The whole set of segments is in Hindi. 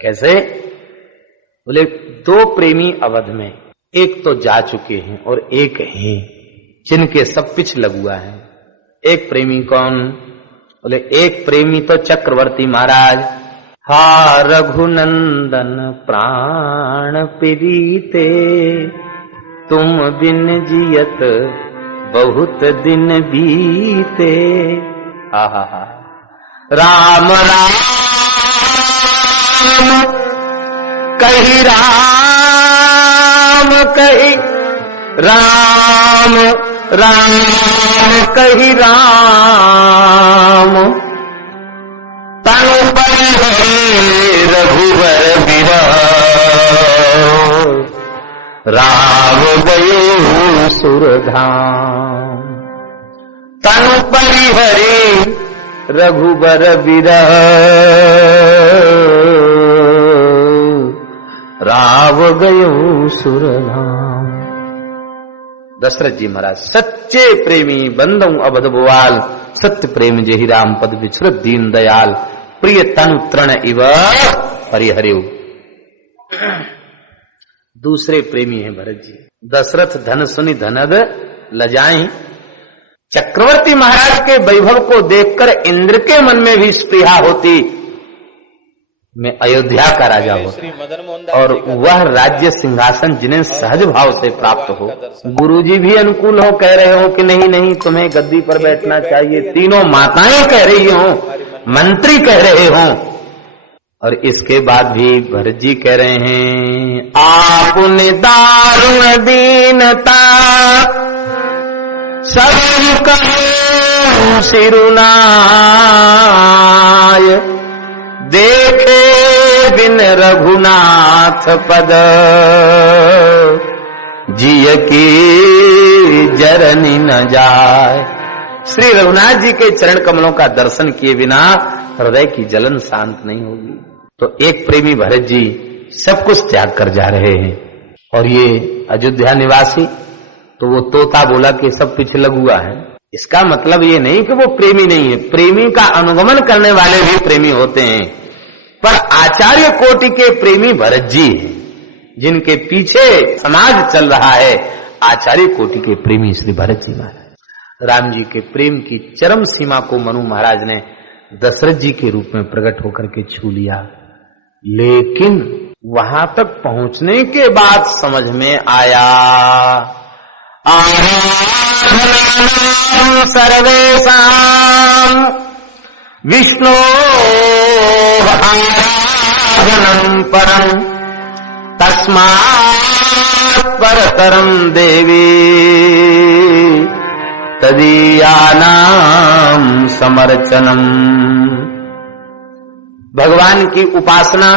कैसे? बोले 2 प्रेमी अवध में, एक तो जा चुके हैं और एक हैं जिनके सब पिछ लगुआ है। एक प्रेमी कौन? बोले एक प्रेमी तो चक्रवर्ती महाराज। हा रघुनंदन प्राण प्रीते, तुम बिन जियत बहुत दिन बीते। हा राम राम कही राम कही राम राम कही राम, तनु पर रघुवर बिरह, राम गयो सुरधाम। तनु परिहरि रघुबर बिरह, राव गयो सुरधाम। दशरथ जी महाराज सच्चे प्रेमी बंदऊ अबध बुआल, सत्य प्रेम जेहि राम पद विचरत दीन दयाल, प्रिय तनु तृण इव परिहरिव। दूसरे प्रेमी हैं भरत जी। दशरथ धन सुनि धनद लजाई। चक्रवर्ती महाराज के वैभव को देखकर इंद्र के मन में भी स्पृहा होती, मैं अयोध्या का राजा होता और वह राज्य सिंहासन जिन्हें सहज भाव से प्राप्त हो। गुरुजी भी अनुकूल हो, कह रहे हो कि नहीं नहीं तुम्हें गद्दी पर बैठना चाहिए, तीनों माताएं कह रही हो, मंत्री कह रहे हो, और इसके बाद भी भरत जी कह रहे हैं आपने दारुण दीनता सब कहूं सिरुनाय, देखे बिन रघुनाथ पद जिय की जरनी न जाए। श्री रघुनाथ जी के चरण कमलों का दर्शन किए बिना हृदय की जलन शांत नहीं होगी। तो एक प्रेमी भरत जी सब कुछ त्याग कर जा रहे हैं, और ये अयोध्या निवासी तो वो तोता बोला कि सब पीछे लगुआ है। इसका मतलब ये नहीं कि वो प्रेमी नहीं है, प्रेमी का अनुगमन करने वाले भी प्रेमी होते हैं, पर आचार्य कोटि के प्रेमी भरत जी हैं, जिनके पीछे समाज चल रहा है। आचार्य कोटि के प्रेमी श्री भरत जी महाराज। राम जी के प्रेम की चरम सीमा को मनु महाराज ने दशरथ जी के रूप में प्रकट होकर के छू लिया, लेकिन वहां तक पहुंचने के बाद समझ में आया सर्वेषां विष्णु आराधनं परं, तस्मात् परतरं देवी तदीयानां समर्चनम्। भगवान की उपासना,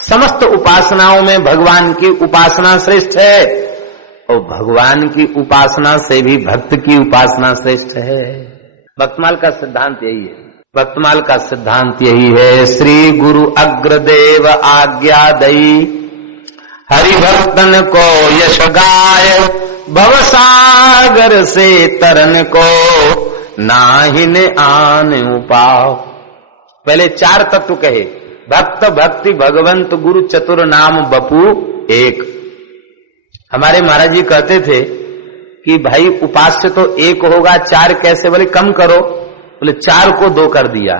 समस्त उपासनाओं में भगवान की उपासना श्रेष्ठ है, और भगवान की उपासना से भी भक्त की उपासना श्रेष्ठ है। भक्तमाल का सिद्धांत यही है। भक्तमाल का सिद्धांत यही है, श्री गुरु अग्रदेव आज्ञा दई, हरि भक्तन को यश गाय, भवसागर से तरन को नाहिन आन उपाव। पहले 4 तत्व कहे, भक्त भक्ति भगवंत गुरु चतुर नाम बपू एक। हमारे महाराज जी कहते थे कि भाई उपास्य तो एक होगा, 4 कैसे? बोले कम करो। बोले 4 को 2 कर दिया।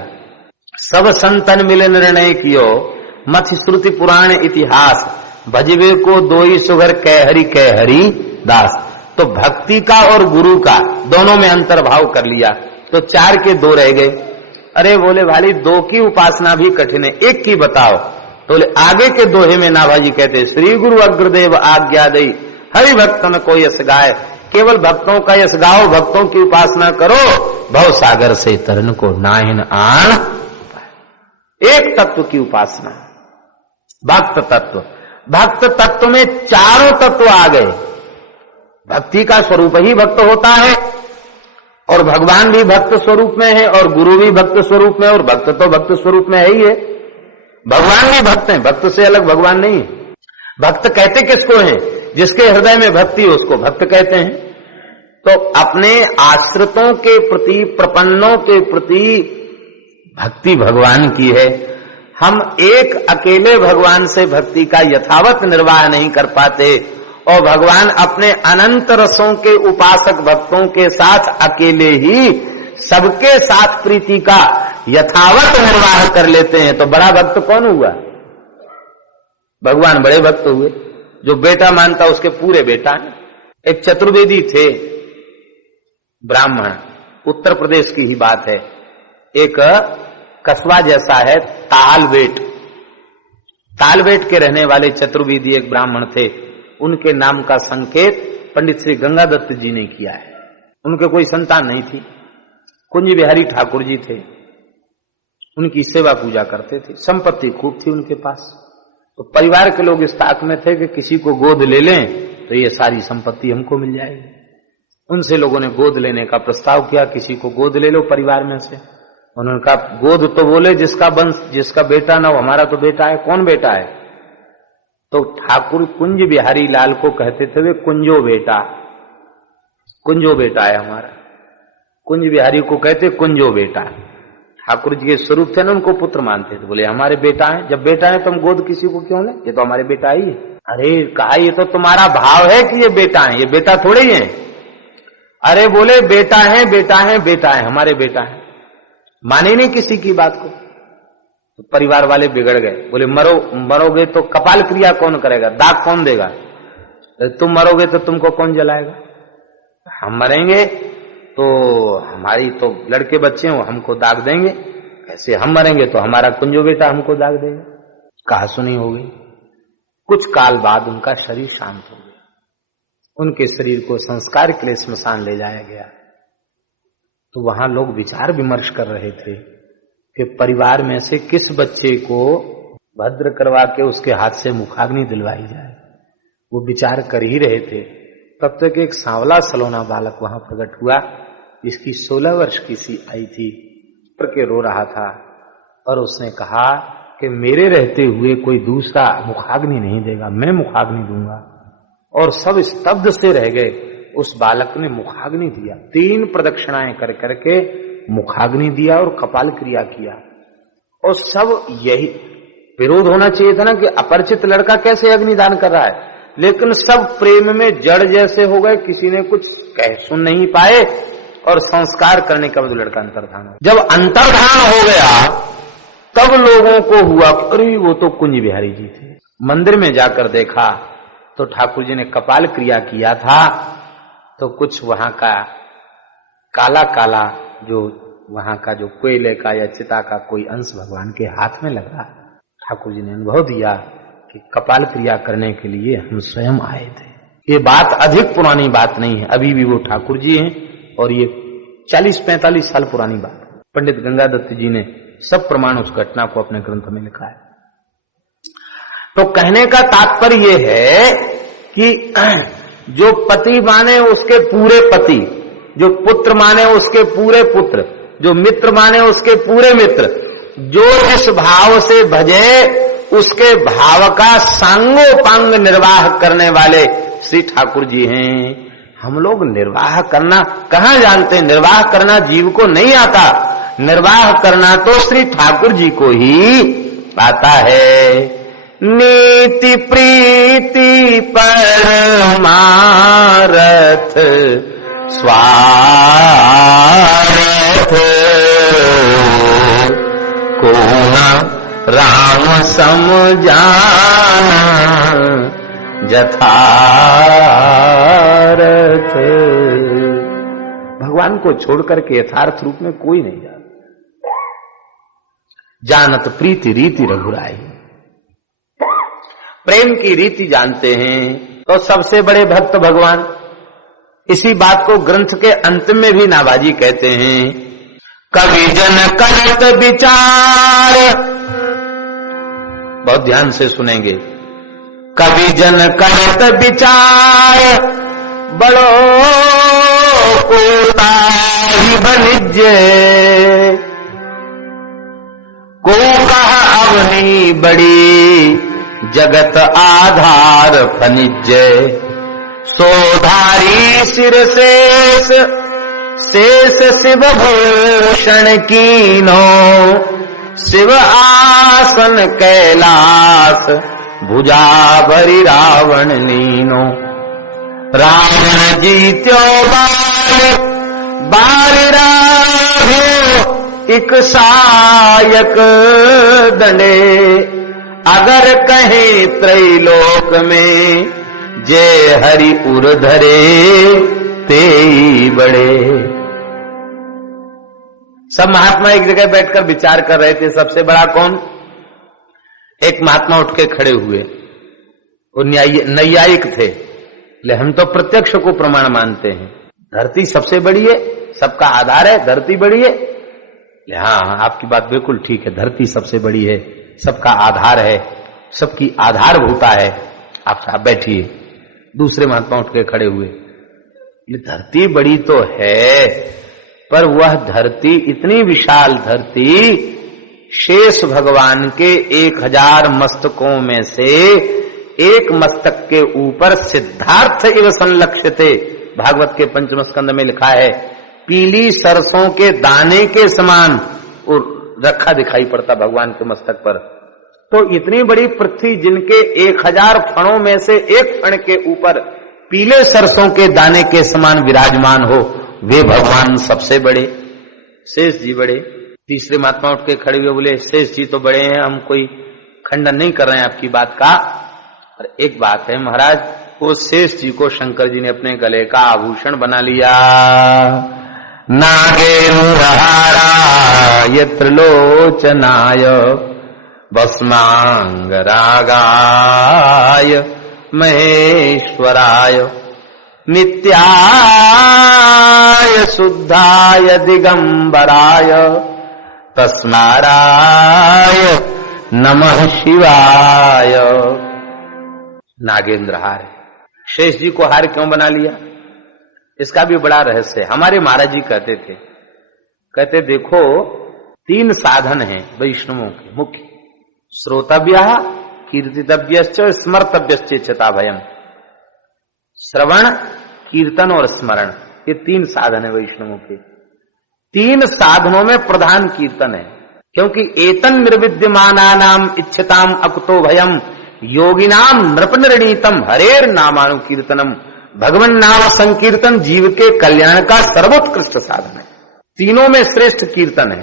सब संतन मिले निर्णय कियो, मथ श्रुति पुराण इतिहास, भजवे को 2 ही सुगर कह हरि दास। तो भक्ति का और गुरु का दोनों में अंतर्भाव कर लिया, तो 4 के 2 रह गए। अरे बोले भाई 2 की उपासना भी कठिन है, 1 की बताओ। तो बोले आगे के दोहे में नाभाजी कहते, श्री गुरु अग्रदेव आज्ञा दई, हरि भक्तन को यश गाय। केवल भक्तों का यश गाओ, भक्तों की उपासना करो, भव सागर से तरन को नाहिन आन। एक तत्व की उपासना, भक्त तत्व। भक्त तत्व में 4 तत्व आ गए। भक्ति का स्वरूप ही भक्त होता है, और भगवान भी भक्त स्वरूप में है, और गुरु भी भक्त स्वरूप में, और भक्त तो भक्त स्वरूप में है ही है। भगवान भी भक्त हैं, भक्त से अलग भगवान नहीं है। भक्त कहते किसको हैं? जिसके हृदय में भक्ति हो उसको भक्त कहते हैं। तो अपने आश्रितों के प्रति, प्रपन्नों के प्रति भक्ति भगवान की है। हम एक अकेले भगवान से भक्ति का यथावत निर्वाह नहीं कर पाते और भगवान अपने अनंत रसों के उपासक भक्तों के साथ अकेले ही सबके साथ प्रीति का यथावत निर्वाह कर लेते हैं। तो बड़ा भक्त कौन हुआ? भगवान बड़े भक्त हुए। जो बेटा मानता उसके पूरे बेटा हैं। एक चतुर्वेदी थे ब्राह्मण, उत्तर प्रदेश की ही बात है। एक कस्बा जैसा है तालबेट, तालबेट के रहने वाले चतुर्वेदी एक ब्राह्मण थे। उनके नाम का संकेत पंडित श्री गंगादत्त जी ने किया है। उनके कोई संतान नहीं थी। कुंज बिहारी ठाकुर जी थे, उनकी सेवा पूजा करते थे। संपत्ति खूब थी उनके पास। तो परिवार के लोग इस ताक में थे कि किसी को गोद ले लें तो ये सारी संपत्ति हमको मिल जाएगी। उनसे लोगों ने गोद लेने का प्रस्ताव किया, किसी को गोद ले लो परिवार में से। उन्होंने कहा गोद तो बोले जिसका वंश, जिसका बेटा ना हो, हमारा तो बेटा है। कौन बेटा है? तो ठाकुर कुंज बिहारी लाल को कहते थे वे कुंजो बेटा, कुंजो बेटा है हमारा। कुंज बिहारी को कहते कुंजो बेटा। ठाकुर जी के स्वरूप थे ना, उनको पुत्र मानते थे। बोले हमारे बेटा है, जब बेटा है तो हम गोद किसी को क्यों ले, ये तो हमारे बेटा ही है। अरे कहा ये तो तुम्हारा भाव है कि ये बेटा है, ये बेटा थोड़े ही है। अरे बोले बेटा है, बेटा है, बेटा है, हमारे बेटा है। माने नहीं किसी की बात को। तो परिवार वाले बिगड़ गए। बोले मरोगे तो कपाल क्रिया कौन करेगा, दाग कौन देगा? तुम मरोगे तो तुमको कौन जलाएगा? हम मरेंगे तो हमारी तो लड़के बच्चे हैं, वो हमको दाग देंगे। ऐसे हम मरेंगे तो हमारा कुंजो बेटा हमको दाग देगा। कहा सुनी हो गई। कुछ काल बाद उनका शरीर शांत हो गया। उनके शरीर को संस्कार के लिए स्मशान ले जाया गया। तो वहां लोग विचार विमर्श कर रहे थे कि परिवार में से किस बच्चे को भद्र करवा के उसके हाथ से मुखाग्नि दिलवाई जाए। वो विचार कर ही रहे थे, तब तक एक सांवला सलोना बालक वहां प्रकट हुआ, जिसकी 16 वर्ष की सी आई थी, करके रो रहा था। और उसने कहा कि मेरे रहते हुए कोई दूसरा मुखाग्नि नहीं देगा, मैं मुखाग्नि दूंगा। और सब स्तब्ध से रह गए। उस बालक ने मुखाग्नि दिया, 3 प्रदक्षिणाएं कर करके मुखाग्नि दिया और कपाल क्रिया किया। और सब यही विरोध होना चाहिए था ना कि अपरिचित लड़का कैसे अग्निदान कर रहा है, लेकिन सब प्रेम में जड़ जैसे हो गए। किसी ने कुछ कह सुन नहीं पाए और संस्कार करने का बाद लड़का अंतर्धान हो। जब अंतर्धान हो गया तब लोगों को हुआ अरे वो तो कुंज बिहारी जी थे। मंदिर में जाकर देखा तो ठाकुर जी ने कपाल क्रिया किया था। तो कुछ वहां का काला काला जो वहां का जो कोयले का या चिता का कोई अंश भगवान के हाथ में लगा। ठाकुर जी ने अनुभव दिया कि कपाल क्रिया करने के लिए हम स्वयं आए थे। ये बात अधिक पुरानी बात नहीं है, अभी भी वो ठाकुर जी हैं और ये 40-45 साल पुरानी बात। पंडित गंगादत्त जी ने सब प्रमाण उस घटना को अपने ग्रंथ में लिखा है। तो कहने का तात्पर्य ये है कि जो पति माने उसके पूरे पति, जो पुत्र माने उसके पूरे पुत्र, जो मित्र माने उसके पूरे मित्र, जो इस भाव से भजे उसके भाव का सांगोपांग निर्वाह करने वाले श्री ठाकुर जी हैं। हम लोग निर्वाह करना कहाँ जानते हैं? निर्वाह करना जीव को नहीं आता, निर्वाह करना तो श्री ठाकुर जी को ही आता है। नीति प्रीति परमारथ स्वार्थ को राम समझाना यथार्थ। भगवान को छोड़कर के यथार्थ रूप में कोई नहीं जानता। जानत प्रीति रीति रघुराई, प्रेम की रीति जानते हैं तो सबसे बड़े भक्त भगवान। इसी बात को ग्रंथ के अंत में भी नाभाजी कहते हैं, कवि जन करत विचार। बहुत ध्यान से सुनेंगे। कवि जन करत विचार बड़ो कोताही बनिजे, को कहा अवनी बड़ी जगत आधार फनिजय। सोधारी सिर शेष शिव भूषण कीनो, शिव आसन कैलास भुजा भरी रावण लीनो। रावण जीत्यो बार राघो इक सायक दंडे। अगर कहे त्रैलोक में जय हरि उर धरे ते बड़े। सब महात्मा एक जगह बैठकर विचार कर रहे थे। सबसे बड़ा कौन? एक महात्मा उठ के खड़े हुए। वो नैयायिक थे, ले हम तो प्रत्यक्ष को प्रमाण मानते हैं। धरती सबसे बड़ी है, सबका आधार है, धरती बड़ी है। हाँ, आपकी बात बिल्कुल ठीक है, धरती सबसे बड़ी है, सबका आधार है, सबकी आधारभूता है। आप साहब बैठिए। दूसरे महात्मा उठ के खड़े हुए। ये धरती बड़ी तो है, पर वह धरती, इतनी विशाल धरती, शेष भगवान के 1000 मस्तकों में से एक मस्तक के ऊपर सिद्धार्थ इव संलक्ष्यते, भागवत के 5वें स्कंद में लिखा है, पीली सरसों के दाने के समान रखा दिखाई पड़ता भगवान के मस्तक पर। तो इतनी बड़ी पृथ्वी, जिनके 1000 फणों में से एक फण के ऊपर पीले सरसों के दाने के समान विराजमान हो, वे भगवान सबसे बड़े, शेष जी बड़े। तीसरे महात्मा उठ के खड़े हुए बोले, शेष जी तो बड़े हैं, हम कोई खंडन नहीं कर रहे हैं आपकी बात का, और एक बात है महाराज, वो शेष जी को शंकर जी ने अपने गले का आभूषण बना लिया। नागेन्द्रहाराय त्रिलोचनाय भस्मांग रागाय महेश्वराय नित्याय शुद्धाय दिगंबराय तस्माराय नमः शिवाय। नागेंद्र हार, शेष जी को हार क्यों बना लिया? इसका भी बड़ा रहस्य है। हमारे महाराज जी कहते देखो 3 साधन हैं वैष्णवों के मुख्य, श्रोतव्य, कीर्तितव्यश्च स्मर्तव्यश्च चेताभयम्। श्रवण, कीर्तन और स्मरण, ये 3 साधन है वैष्णवों के। 3 साधनों में प्रधान कीर्तन है, क्योंकि एतन निर्विद्यमानानाम इच्छताम अकुतो भयम योगिनाम नृपनिर्णीतम हरेर नामानुकीर्तनम। भगवान नाम संकीर्तन जीव के कल्याण का सर्वोत्कृष्ट साधन है। तीनों में श्रेष्ठ कीर्तन है।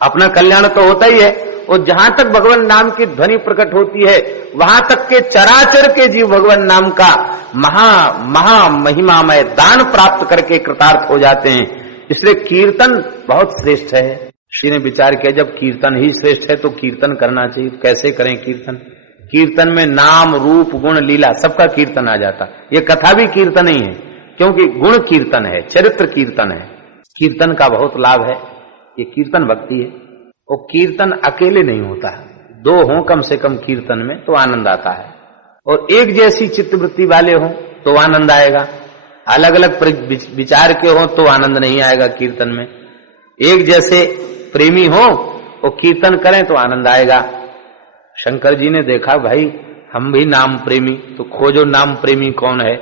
अपना कल्याण तो होता ही है, और जहां तक भगवान नाम की ध्वनि प्रकट होती है, वहां तक के चराचर के जीव भगवान नाम का महा महिमामय दान प्राप्त करके कृतार्थ हो जाते हैं। इसलिए कीर्तन बहुत श्रेष्ठ है। श्री ने विचार किया, जब कीर्तन ही श्रेष्ठ है तो कीर्तन करना चाहिए। कैसे करें कीर्तन? कीर्तन में नाम, रूप, गुण, लीला सबका कीर्तन आ जाता। ये कथा भी कीर्तन ही है, क्योंकि गुण कीर्तन है, चरित्र कीर्तन है। कीर्तन का बहुत लाभ है। ये कीर्तन भक्ति है। और कीर्तन अकेले नहीं होता है, 2 हों कम से कम कीर्तन में तो आनंद आता है। और एक जैसी चित्तवृत्ति वाले हों तो आनंद आएगा, अलग अलग विचार के हों तो आनंद नहीं आएगा कीर्तन में। एक जैसे प्रेमी हो और कीर्तन करें तो आनंद आएगा। शंकर जी ने देखा भाई हम भी नाम प्रेमी, तो खोजो नाम प्रेमी कौन है,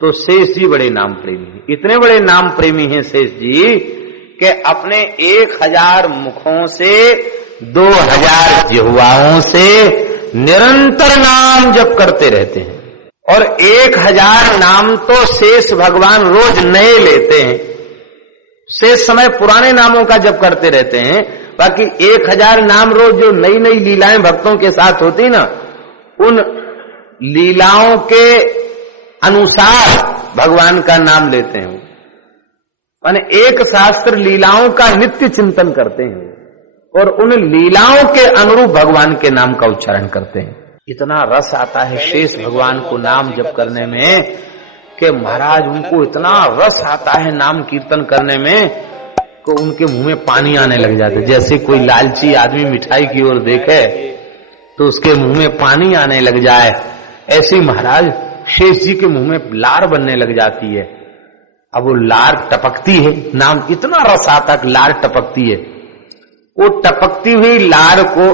तो शेष जी बड़े नाम प्रेमी हैं। इतने बड़े नाम प्रेमी हैं शेष जी कि अपने 1000 मुखों से 2000 जिह्वाओं से निरंतर नाम जप करते रहते हैं। और 1000 नाम तो शेष भगवान रोज नए लेते हैं। शेष समय पुराने नामों का जप करते रहते हैं, बाकी 1000 नाम रोज जो नई नई लीलाएं भक्तों के साथ होती ना, उन लीलाओं के अनुसार भगवान का नाम लेते हैं। माने एक शास्त्र लीलाओं का नित्य चिंतन करते हैं और उन लीलाओं के अनुरूप भगवान के नाम का उच्चारण करते हैं। इतना रस आता है शेष भगवान को नाम जप करने में कि महाराज उनको इतना रस आता है नाम कीर्तन करने में को उनके मुंह में पानी आने लग जाता है। जैसे कोई लालची आदमी मिठाई की ओर देखे तो उसके मुंह में पानी आने लग जाए, ऐसे महाराज शेष जी के मुंह में लार बनने लग जाती है। अब वो लार टपकती है, नाम इतना रस आता कि लार टपकती है। वो टपकती हुई लार को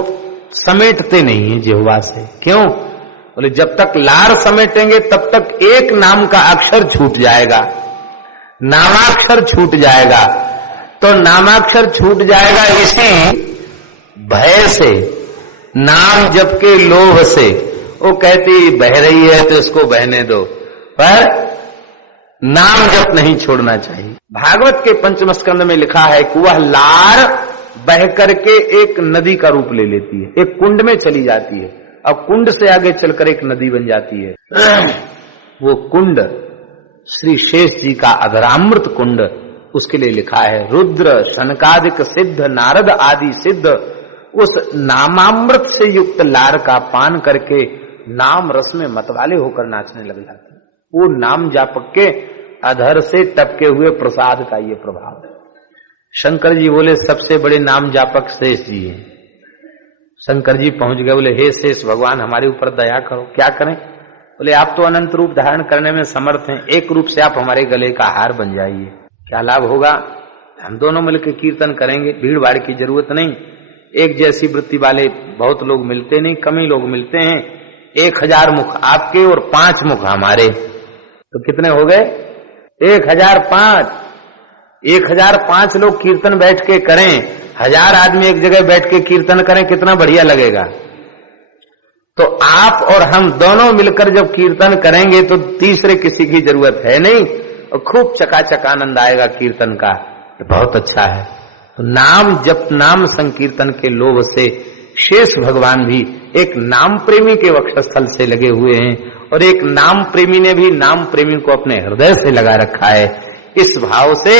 समेटते नहीं है जिह्वा से। क्यों? बोले जब तक लार समेटेंगे तब तक एक नाम का अक्षर छूट जाएगा, नामाक्षर छूट जाएगा। तो नामाक्षर छूट जाएगा, इसे भय से, नाम जप के लोभ से। वो कहती बह रही है तो इसको बहने दो, पर नाम जप नहीं छोड़ना चाहिए। भागवत के पंचम स्कंद में लिखा है कि वह लार बह करके एक नदी का रूप ले लेती है, एक कुंड में चली जाती है, अब कुंड से आगे चलकर एक नदी बन जाती है। वो कुंड श्री शेष जी का अधरामृत कुंड, उसके लिए लिखा है रुद्र शनकादिक सिद्ध नारद आदि सिद्ध उस नामामृत से युक्त लार का पान करके नाम रस में मतवाले होकर नाचने लग जाते हैं। वो नाम जापक के अधर से टपके हुए प्रसाद का ये प्रभाव है। शंकर जी बोले सबसे बड़े नाम जापक शेष जी हैं। शंकर जी पहुंच गए, बोले हे शेष भगवान हमारे ऊपर दया करो। क्या करें? बोले आप तो अनंत रूप धारण करने में समर्थ हैं, एक रूप से आप हमारे गले का हार बन जाइए। क्या लाभ होगा? हम दोनों मिलकर कीर्तन करेंगे, भीड़ भाड़ की जरूरत नहीं। एक जैसी वृत्ति वाले बहुत लोग मिलते नहीं, कम ही लोग मिलते हैं। 1000 मुख आपके और 5 मुख हमारे, तो कितने हो गए? 1005। 1005 लोग कीर्तन बैठ के करें, 1000 आदमी एक जगह बैठ के कीर्तन करें, कितना बढ़िया लगेगा। तो आप और हम दोनों मिलकर जब कीर्तन करेंगे तो तीसरे किसी की जरूरत है नहीं, और खूब चकाचक आनंद आएगा कीर्तन का। ये बहुत अच्छा है। तो नाम जप नाम संकीर्तन के लोभ से शेष भगवान भी एक नाम प्रेमी के वक्षस्थल से लगे हुए हैं, और एक नाम प्रेमी ने भी नाम प्रेमी को अपने हृदय से लगा रखा है। इस भाव से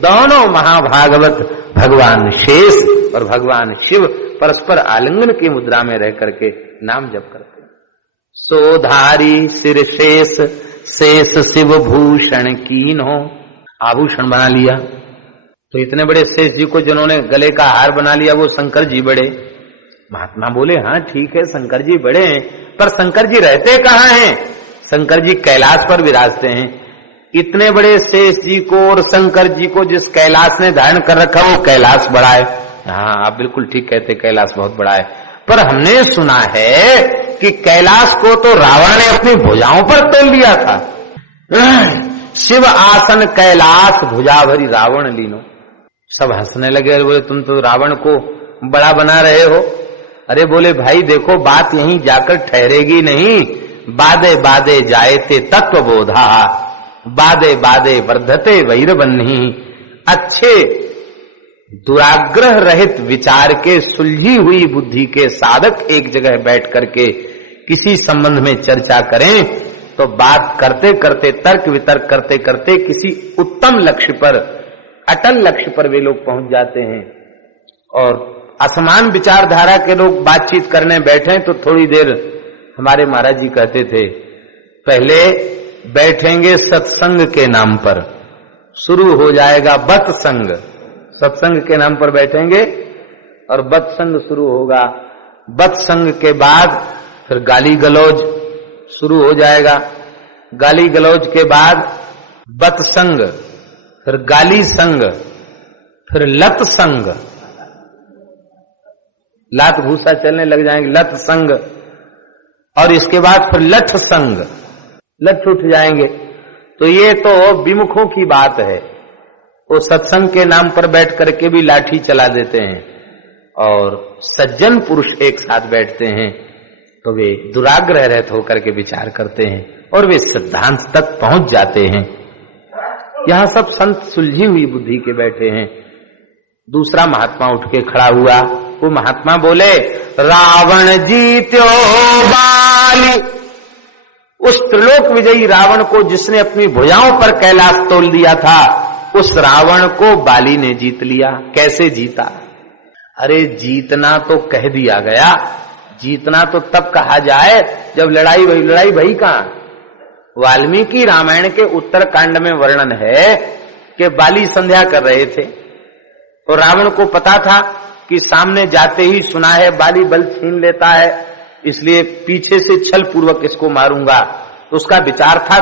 दोनों महाभागवत भगवान शेष और भगवान शिव परस्पर आलिंगन की मुद्रा में रह करके नाम जप करते हैं। सोधारी सिर शेष शेष शिव भूषण कीन्हो, आभूषण बना लिया। तो इतने बड़े शेष जी को जिन्होंने गले का हार बना लिया वो शंकर जी बड़े। महात्मा बोले हाँ ठीक है शंकर जी बड़े हैं, पर शंकर जी रहते कहाँ हैं? शंकर जी कैलाश पर विराजते हैं। इतने बड़े शेष जी को और शंकर जी को जिस कैलाश ने धारण कर रखा वो कैलाश बड़ा है। हाँ आप बिल्कुल ठीक कहते, कैलाश बहुत बड़ा है। पर हमने सुना है कि कैलाश को तो रावण ने अपनी भुजाओं पर तोल लिया था। शिव आसन कैलाश भुजा भरी रावण लीनो। सब हंसने लगे, बोले तुम तो रावण को बड़ा बना रहे हो। अरे बोले भाई देखो बात यहीं जाकर ठहरेगी नहीं। बादे बादे जायते तत्व बोधा, बादे बादे वर्धते वैरबन्ही। अच्छे दुराग्रह रहित विचार के सुलझी हुई बुद्धि के साधक एक जगह बैठ करके किसी संबंध में चर्चा करें तो बात करते करते तर्क वितर्क करते करते किसी उत्तम लक्ष्य पर, अटल लक्ष्य पर वे लोग पहुंच जाते हैं। और असमान विचारधारा के लोग बातचीत करने बैठे तो थोड़ी देर, हमारे महाराज जी कहते थे पहले बैठेंगे सत्संग के नाम पर, शुरू हो जाएगा बतसंग। सत्संग के नाम पर बैठेंगे और बतसंग शुरू होगा। बतसंग के बाद फिर गाली गलौज शुरू हो जाएगा। गाली गलौज के बाद बतसंग, फिर गाली संग, फिर लत संग, लात भूसा चलने लग जाएंगे, लत संग, और इसके बाद फिर लठ संग, लठ उठ जाएंगे। तो ये तो विमुखों की बात है। वो सत्संग के नाम पर बैठ करके भी लाठी चला देते हैं, और सज्जन पुरुष एक साथ बैठते हैं तो वे दुराग्रह रहित होकर के विचार करते हैं और वे सिद्धांत तक पहुंच जाते हैं। यहां सब संत सुलझी हुई बुद्धि के बैठे हैं। दूसरा महात्मा उठ के खड़ा हुआ। वो महात्मा बोले रावण जीत्यो बाली। उस त्रिलोक विजयी रावण को जिसने अपनी भुजाओं पर कैलाश तोल दिया था, उस रावण को बाली ने जीत लिया। कैसे जीता? अरे जीतना तो कह दिया गया, जीतना तो तब कहा जाए जब लड़ाई भई। लड़ाई भई कहां? वाल्मीकि रामायण के उत्तर कांड में वर्णन है कि बाली संध्या कर रहे थे और रावण को पता था कि सामने जाते ही सुना है बाली बल छीन लेता है, इसलिए पीछे से छल पूर्वक इसको मारूंगा। तो उसका विचार था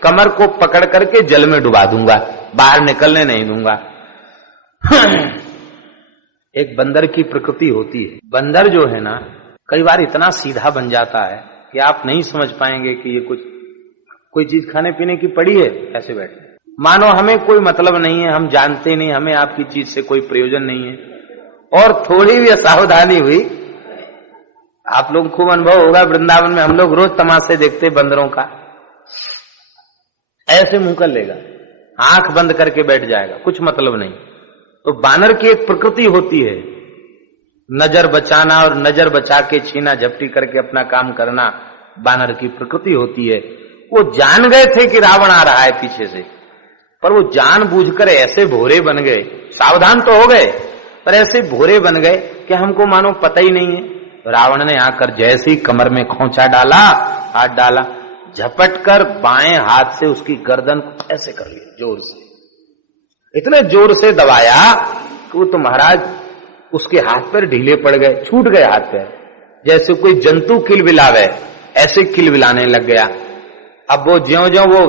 कमर को पकड़ करके जल में डुबा दूंगा, बाहर निकलने नहीं दूंगा। एक बंदर की प्रकृति होती है। बंदर जो है ना कई बार इतना सीधा बन जाता है कि आप नहीं समझ पाएंगे कि ये कोई चीज खाने पीने की पड़ी है, ऐसे बैठे मानो हमें कोई मतलब नहीं है, हम जानते नहीं, हमें आपकी चीज से कोई प्रयोजन नहीं है। और थोड़ी भी असावधानी हुई, आप लोग खूब अनुभव होगा, वृंदावन में हम लोग रोज तमाशे देखते बंदरों का, ऐसे मुंह कर लेगा, आंख बंद करके बैठ जाएगा, कुछ मतलब नहीं। तो बानर की एक प्रकृति होती है, नजर बचाना और नजर बचा के छीना झपटी करके अपना काम करना बानर की प्रकृति होती है। वो जान गए थे कि रावण आ रहा है पीछे से, पर वो जानबूझकर ऐसे भोरे बन गए, सावधान तो हो गए पर ऐसे भोरे बन गए कि हमको मानो पता ही नहीं है। रावण ने आकर जैसे ही कमर में खोंचा डाला, हाथ डाला, झपट कर बाएं हाथ से उसकी गर्दन ऐसे कर लिया, जोर से, इतने जोर से दबाया कि वो तो महाराज उसके हाथ पैर ढीले पड़ गए, छूट गए हाथ पैर, जैसे कोई जंतु किलबिलावे ऐसे किलबिलाने लग गया। अब वो ज्यों-ज्यों वो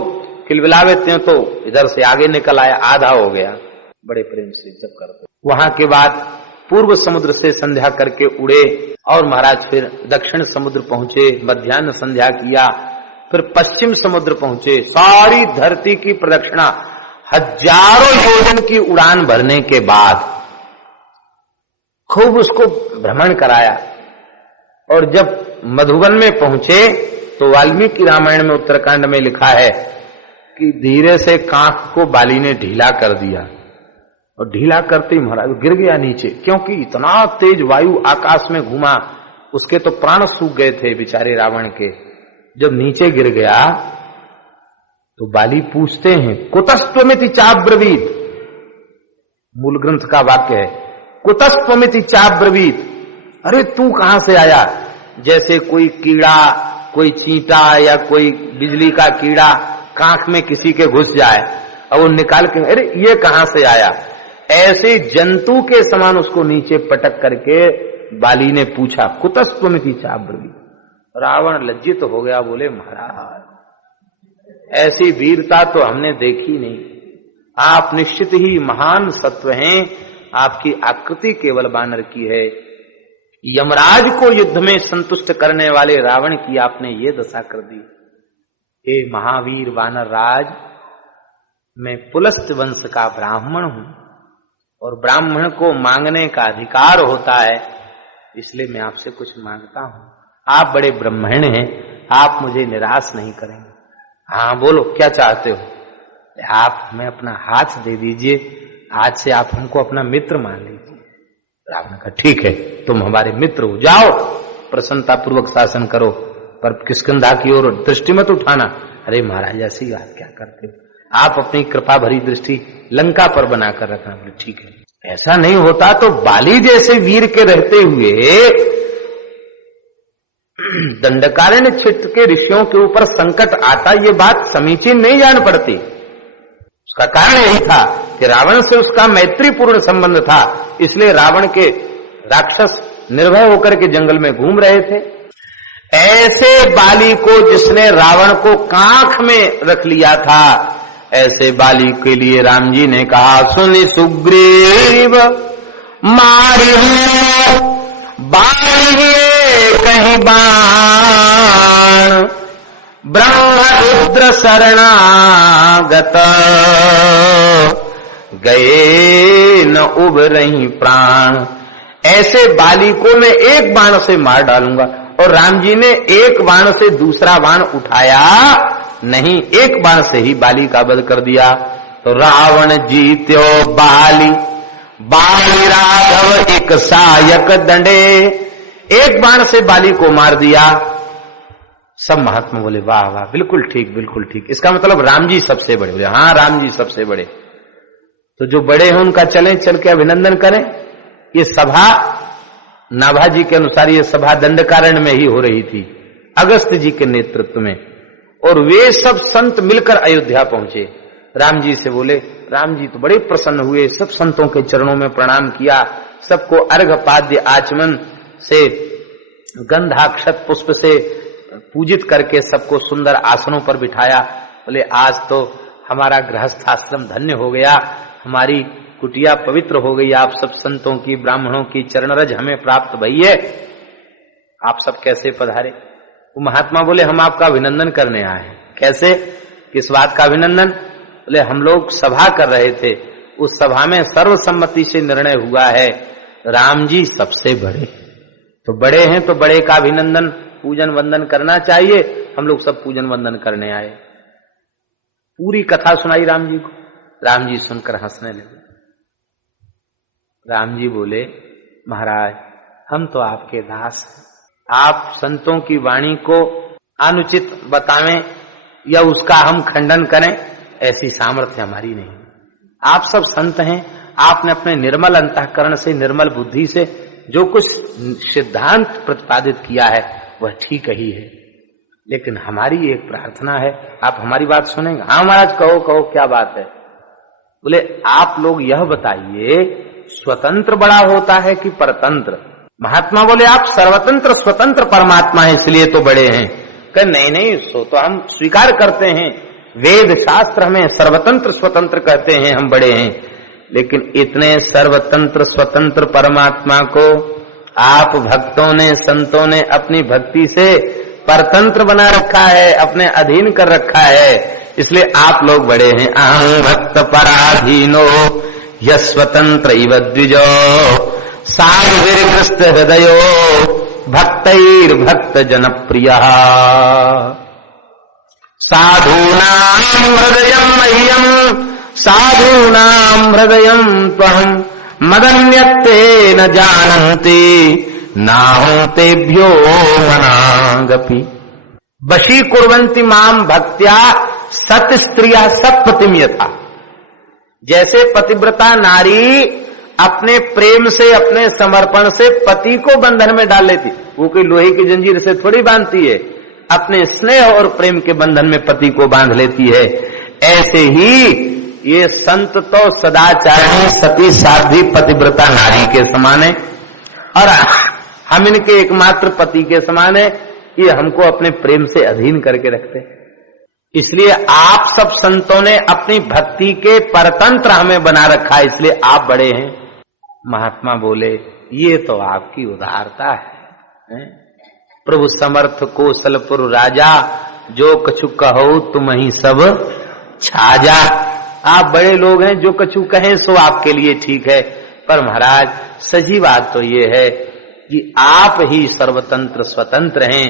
किलबिलावे त्यों तो इधर से आगे निकल आया, आधा हो गया। बड़े प्रेम से जब करते, वहां के बाद पूर्व समुद्र से संध्या करके उड़े और महाराज फिर दक्षिण समुद्र पहुंचे, मध्याह्न संध्या किया, फिर पश्चिम समुद्र पहुंचे, सारी धरती की प्रदक्षिणा हजारों योजन की उड़ान भरने के बाद खूब उसको भ्रमण कराया। और जब मधुबन में पहुंचे तो वाल्मीकि रामायण में उत्तरकांड में लिखा है कि धीरे से कांख को बाली ने ढीला कर दिया, और ढीला करते ही महाराज गिर गया नीचे, क्योंकि इतना तेज वायु आकाश में घूमा, उसके तो प्राण सूख गए थे बेचारे रावण के। जब नीचे गिर गया तो बाली पूछते हैं, कुतस्त्वमिति चाब्रवीत, मूल ग्रंथ का वाक्य है, कुतस्त्वमिति चाब्रवीत, अरे तू कहां से आया? जैसे कोई कीड़ा, कोई चींटा या कोई बिजली का कीड़ा कांख में किसी के घुस जाए और वो निकाल के, अरे ये कहां से आया? ऐसे जंतु के समान उसको नीचे पटक करके बाली ने पूछा, कुतस्त्वमिति चाब्रवीत। रावण लज्जित हो गया, बोले महाराज ऐसी वीरता तो हमने देखी नहीं, आप निश्चित ही महान सत्व हैं, आपकी आकृति केवल बानर की है। यमराज को युद्ध में संतुष्ट करने वाले रावण की आपने ये दशा कर दी। हे महावीर वानर राज, मैं पुलस्त्य वंश का ब्राह्मण हूं और ब्राह्मण को मांगने का अधिकार होता है, इसलिए मैं आपसे कुछ मांगता हूं। आप बड़े ब्रह्मण हैं, आप मुझे निराश नहीं करेंगे। हाँ बोलो क्या चाहते हो? आप हमें अपना हाथ दे दीजिए, आज से आप हमको अपना मित्र मान लीजिए। रावण का ठीक है, तुम हमारे मित्र हो, जाओ प्रसन्नता पूर्वक शासन करो, पर किष्किंधा की ओर दृष्टि मत उठाना। अरे महाराज ऐसी बात क्या करते हो, आप अपनी कृपा भरी दृष्टि लंका पर बनाकर रखना। बोले ठीक है। ऐसा नहीं होता तो बाली जैसे वीर के रहते हुए दंडकारण्य क्षेत्र के ऋषियों के ऊपर संकट आता, ये बात समीचीन नहीं जान पड़ती। उसका कारण यही था कि रावण से उसका मैत्रीपूर्ण संबंध था, इसलिए रावण के राक्षस निर्भय होकर के जंगल में घूम रहे थे। ऐसे बाली को जिसने रावण को कांख में रख लिया था, ऐसे बाली के लिए राम जी ने कहा, सुनि सुग्रीव मारि बालिए कहीं बाण, ब्रह्म रुद्र शरणागत, गए न उबरही प्राण। ऐसे बाली को मैं एक बाण से मार डालूंगा। और राम जी ने एक बाण से दूसरा बाण उठाया नहीं, एक बाण से ही बाली का वध कर दिया। तो रावण जीत्यो बाली, बाली राघव एक सायक दंडे, एक बाण से बाली को मार दिया। सब महात्मा बोले वाह वाह, बिल्कुल ठीक बिल्कुल ठीक, इसका मतलब राम जी सबसे बड़े। बोले हाँ राम जी सबसे बड़े। तो जो बड़े हैं उनका चलें, चल के अभिनंदन करें। ये सभा नाभाजी के अनुसार ये सभा दंडकारण्य में ही हो रही थी, अगस्त जी के नेतृत्व में, और वे सब संत मिलकर अयोध्या पहुंचे। राम जी से बोले, राम जी तो बड़े प्रसन्न हुए, सब संतों के चरणों में प्रणाम किया, सबको अर्घ पाद्य आचमन से गंधाक्षत पुष्प से पूजित करके सबको सुंदर आसनों पर बिठाया। बोले आज तो हमारा गृहस्थाश्रम धन्य हो गया, हमारी कुटिया पवित्र हो गई, आप सब संतों की ब्राह्मणों की चरणरज हमें प्राप्त भई है, आप सब कैसे पधारे? वो महात्मा बोले हम आपका अभिनंदन करने आए हैं। कैसे, किस बात का अभिनंदन? बोले हम लोग सभा कर रहे थे, उस सभा में सर्वसम्मति से निर्णय हुआ है राम जी सबसे बड़े, तो बड़े हैं तो बड़े का अभिनंदन पूजन वंदन करना चाहिए। हम लोग सब पूजन वंदन करने आए। पूरी कथा सुनाई राम जी को। राम जी सुनकर हंसने लगे। राम जी बोले, महाराज हम तो आपके दास हैं, आप संतों की वाणी को अनुचित बतावें या उसका हम खंडन करें, ऐसी सामर्थ्य हमारी नहीं। आप सब संत हैं, आपने अपने निर्मल अंतःकरण से, निर्मल बुद्धि से जो कुछ सिद्धांत प्रतिपादित किया है वह ठीक ही है, लेकिन हमारी एक प्रार्थना है, आप हमारी बात सुनेंगे? हाँ महाराज, कहो कहो, क्या बात है? बोले, आप लोग यह बताइए, स्वतंत्र बड़ा होता है कि परतंत्र? महात्मा बोले, आप सर्वतंत्र स्वतंत्र परमात्मा है, इसलिए तो बड़े हैं। कह नहीं नहीं, सो तो हम स्वीकार करते हैं, वेद शास्त्र हमें सर्वतंत्र स्वतंत्र कहते हैं, हम बड़े हैं, लेकिन इतने सर्वतंत्र स्वतंत्र परमात्मा को आप भक्तों ने, संतों ने अपनी भक्ति से परतंत्र बना रखा है, अपने अधीन कर रखा है, इसलिए आप लोग बड़े हैं। अहं भक्त पराधीनो यस्वतंत्र इव द्विजो साधुर्ग्रस्त हृदयो भक्तैर भक्त जनप्रियः साधूनां हृदयं मह्यं साधूनां हृदयं त्वहं मदन्यत्ते न जानन्ति नाहं तेभ्यो मनागपि वशीकुर्वन्ति मां भक्त्या सत स्त्रिया सत्पतिम यथा। जैसे पतिव्रता नारी अपने प्रेम से, अपने समर्पण से पति को बंधन में डाल लेती, वो कोई लोहे की जंजीर से थोड़ी बांधती है, अपने स्नेह और प्रेम के बंधन में पति को बांध लेती है, ऐसे ही ये संत तो सदाचारिणी सती साध्वी पतिव्रता नारी के समान है, और हम इनके एकमात्र पति के समान है, ये हमको अपने प्रेम से अधीन करके रखते हैं। इसलिए आप सब संतों ने अपनी भक्ति के परतंत्र हमें बना रखा है, इसलिए आप बड़े हैं। महात्मा बोले, ये तो आपकी उदारता है। प्रभु समर्थ कौशलपुर राजा, जो कछु कहो तुम ही सब छाजा। आप बड़े लोग हैं, जो कछु कहें सो आपके लिए ठीक है, पर महाराज सही बात तो ये है कि आप ही सर्वतंत्र स्वतंत्र हैं,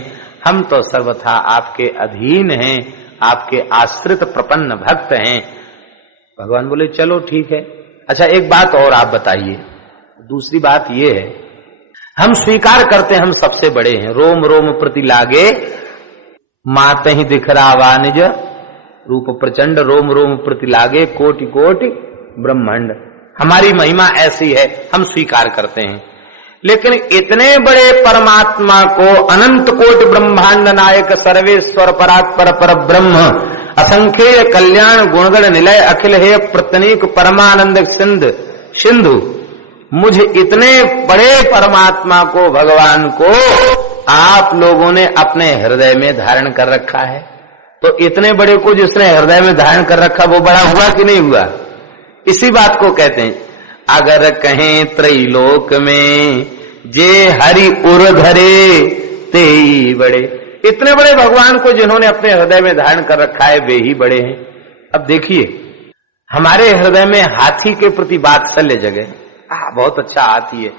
हम तो सर्वथा आपके अधीन हैं, आपके आश्रित प्रपन्न भक्त हैं। भगवान बोले, चलो ठीक है। अच्छा, एक बात और आप बताइए। दूसरी बात ये है, हम स्वीकार करते हैं हम सबसे बड़े हैं, रोम रोम प्रति लागे माते ही दिखरा वानिज रूप प्रचंड, रोम रोम प्रति लागे कोटि कोटि ब्रह्मांड। हमारी महिमा ऐसी है, हम स्वीकार करते हैं, लेकिन इतने बड़े परमात्मा को, अनंत कोटि ब्रह्मांड नायक सर्वेश्वर परात्पर पर ब्रह्म असंख्य कल्याण गुणगण निलय अखिल हे प्रतनीक परमानंद सिंधु, मुझे इतने बड़े परमात्मा को, भगवान को आप लोगों ने अपने हृदय में धारण कर रखा है। तो इतने बड़े को जिसने हृदय में धारण कर रखा, वो बड़ा हुआ कि नहीं हुआ? इसी बात को कहते हैं, अगर कहें त्रैलोक में जे हरि उर धरे ते ही बड़े। इतने बड़े भगवान को जिन्होंने अपने हृदय में धारण कर रखा है, वे ही बड़े हैं। अब देखिए, हमारे हृदय में हाथी के प्रति वात्सल्य जगे, बहुत अच्छा हाथी है,